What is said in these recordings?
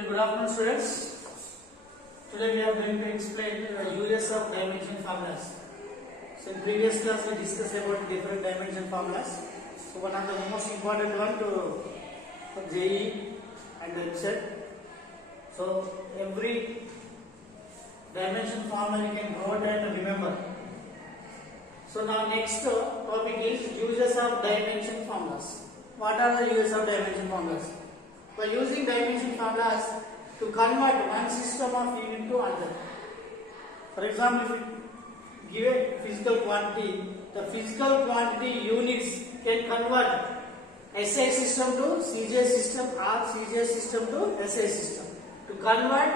Okay, good afternoon students. Today we are going to explain the uses of dimension formulas. So in previous class we discussed about different dimension formulas. So one of the most important one for JEE and EAMCET. So every dimension formula you can note and remember. So now next topic is uses of dimension formulas. What are the uses of dimension formulas? By using dimension formulas to convert one system of unit to another. For example, if you give a physical quantity, the physical quantity units can convert SI system to CJ system or CJ system to SI system. To convert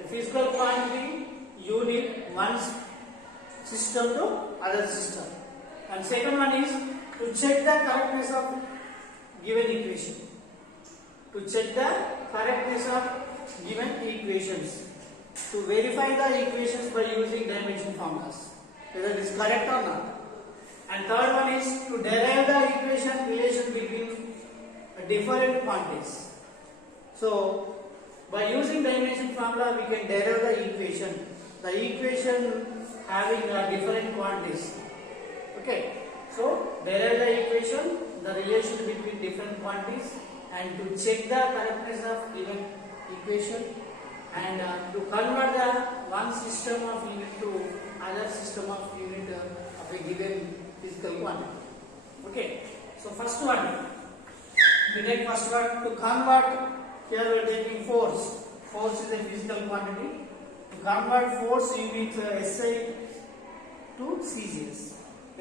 a physical quantity unit one system to other system. And second one is to check the correctness of given equation. To check the correctness of given equations. To verify the equations by using dimension formulas, whether it is correct or not. And third one is to derive the equation relation between different quantities. So by using dimension formula we can derive the equation. The equation having different quantities. Okay. So derive the equation, the relation between different quantities, and to check the correctness of given equation, and to convert the one system of unit to other system of unit of a given physical quantity. Okay. So first one, we take first one to convert. Here we are taking force. Force is a physical quantity. To convert force units SI to CJs.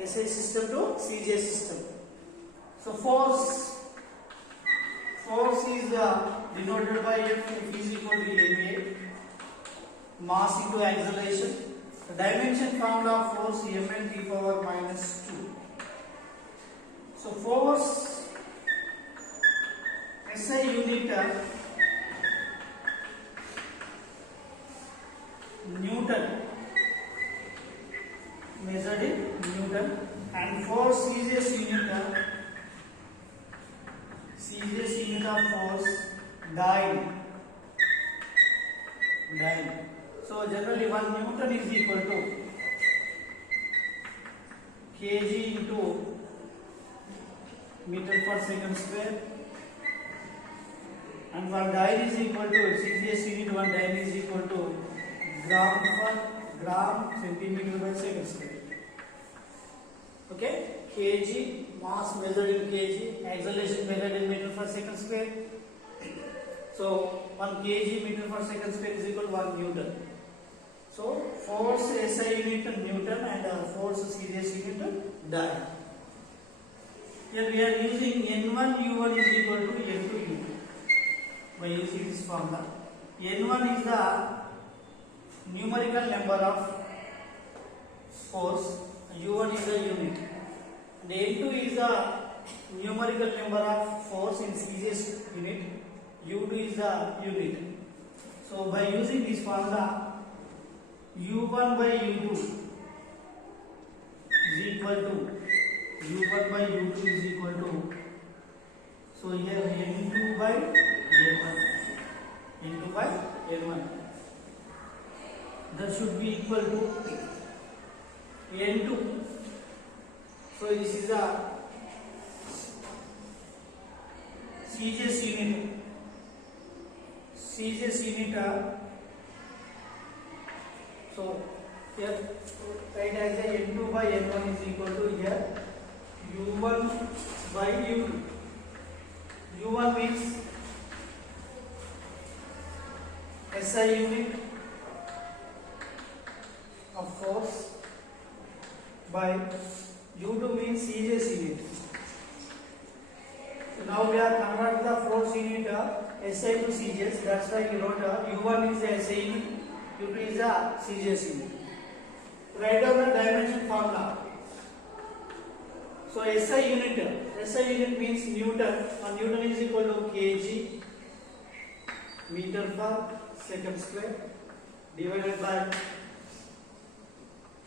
SI system to CJ system. So force is denoted by F is equal to MA, mass into acceleration. The dimension formula of force Mn t power minus 2. So force SI unit Newton, measured in Newton, and force CJ's unit of force dyne. So generally 1 Newton is equal to kg into meter per second square, and 1 dyne is equal to CJ's unit 1 dyne is equal to gram centimeter by second square. Okay, kg, mass measured in kg, acceleration measured in meter per second square. So 1 kg meter per second square is equal to 1 Newton. So force SI unit Newton and force CJ unit dyne. Here we are using N1 U1 is equal to N2 U2 by using this formula. N1 is the numerical number of force, U1 is the unit, and N2 is the numerical number of force in CJ's unit, U2 is the unit. So by using this formula, U1 by U2 is equal to U1 by U2 is equal to, so here N2 by N1, that should be equal to N2. So this is a CJ's unit. So here write as a N2 by N1 is equal to here U1 by U2. U1 means SI unit of force by U2 means CJ's unit. So now we are converting the force unit SI to CJ's. That's why we wrote U1 is the SI unit, U2 is the CJ's unit. Write down the dimension formula. So SI unit means Newton, and Newton is equal to kg meter per second square divided by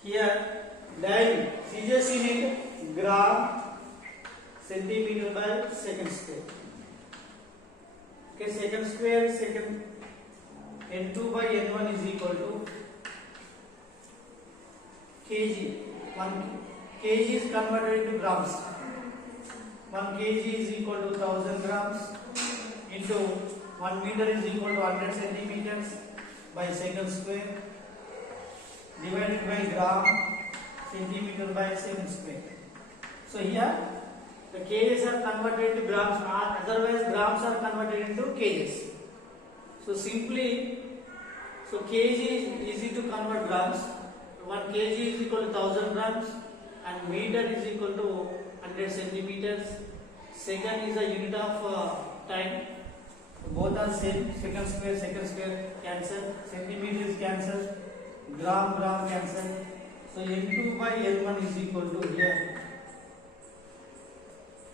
here dyne, CJ's unit gram centimeter by second square. Okay, second square second n2 by n1 is equal to kg. 1 kg is converted into grams. 1 kg is equal to 1000 grams into 1 meter is equal to 100 centimeters by second square divided by gram centimeter by second square. So here the kgs are converted into grams, or otherwise grams are converted into kgs. So simply, so kg is easy to convert grams. 1 kg is equal to 1000 grams and meter is equal to 100 centimeters. Second is the unit of time. Both are same. Second square cancel. Centimeter is cancelled. Gram cancel. So n2 by n1 is equal to here.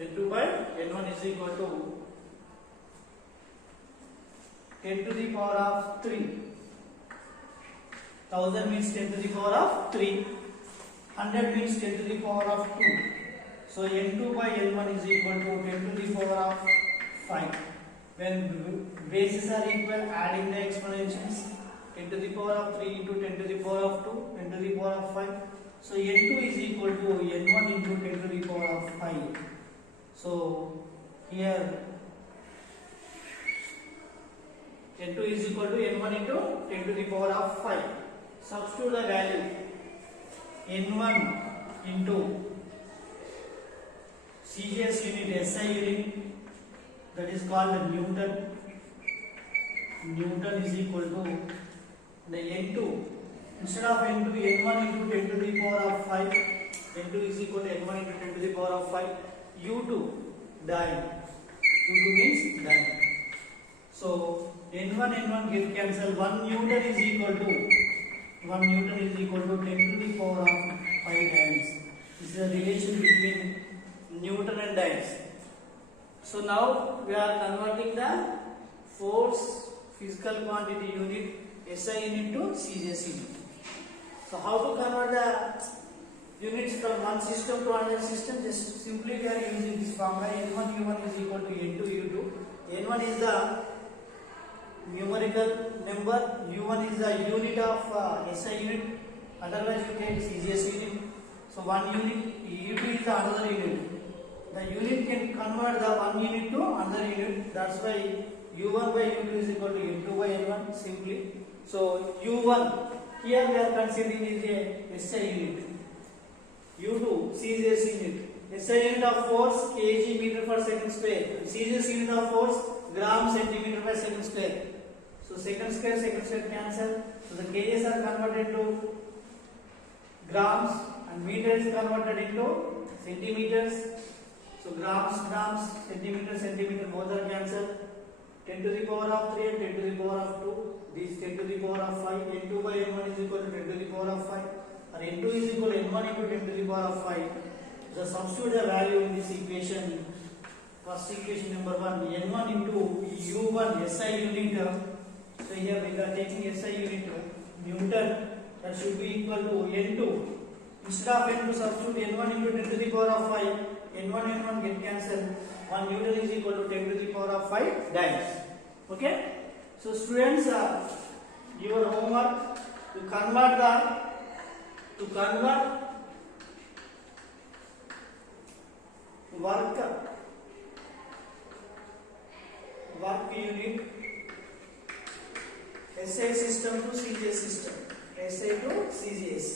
n2 by n1 is equal to 10 to the power of 3. 1000 means 10 to the power of 3. 100 means 10 to the power of 2. So n2 by n1 is equal to 10 to the power of 5. When bases are equal, adding the exponentials, 10 to the power of 3 into 10 to the power of 2, 10 to the power of 5. So n2 is equal to n1 into 10 to the power of 5. So here n2 is equal to n1 into 10 to the power of 5. Substitute the value n1 into CGS unit, SI unit, that is called Newton. Newton is equal to the n2. Instead of n2, n1 into 10 to the power of 5. n2 is equal to n1 into 10 to the power of 5. u2 dyne. u2 means dyne. So n1 get cancelled. 1 Newton is equal to 10 to the power of 5 dynes. This is the relation between Newton and dynes. So now we are converting the force physical quantity unit SI unit to CGS unit. So how to convert the units from one system to another system? Just simply we are using this formula. N1 U1 is equal to N2 U2. N1 is the numerical number, U1 is the unit of SI unit, otherwise you take CGS unit. So one unit, U2 is the another unit. The unit can convert the one unit to another unit. That's why U1 by U2 is equal to N2 by N1 simply. So U1 here we are considering is a SI unit. U2 CGS unit. SI unit of force kg meter per second square. CGS unit of force gram centimeter per second square. So second square cancel. So the kgs are converted to grams and meter is converted into centimeters. So grams, centimeter both are cancelled. 10 to the power of 3 and 10 to the power of 2. This 10 to the power of 5. n2 by n1 is equal to 10 to the power of 5. And n2 is equal to n1 into 10 to the power of 5. So substitute the value in this equation. First equation number 1. n1 into u1 SI unit. So here we are taking SI unit Newton. That should be equal to n2. Instead of n2 substitute n1 into 10 to the power of 5. n1 get cancelled. 1 Newton is equal to 10 to the power of 5 dynes. Okay? So students, your homework to convert work unit SI system to CGS system. SI to CGS.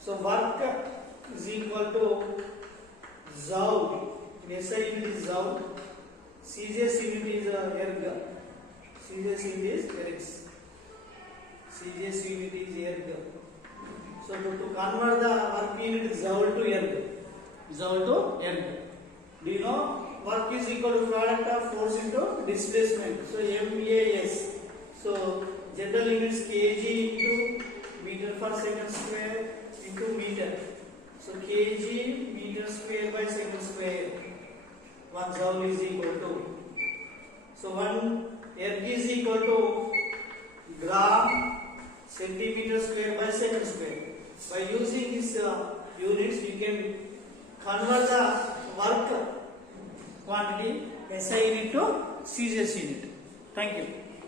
So work is equal to Joule. SI unit is Joule. CGS unit is erg. CGS unit is ergs. CGS unit is erg. So to convert the work unit Joule to erg. Joule to erg. Do you know work is equal to product of force into displacement? So MAS. So general units kg into meter per second square into meter. So kg meter square by second square. 1 joule is equal to. So 1 erg is equal to gram centimeter square by second square. By using these units, you can convert the work quantity SI unit to CGS unit. Thank you.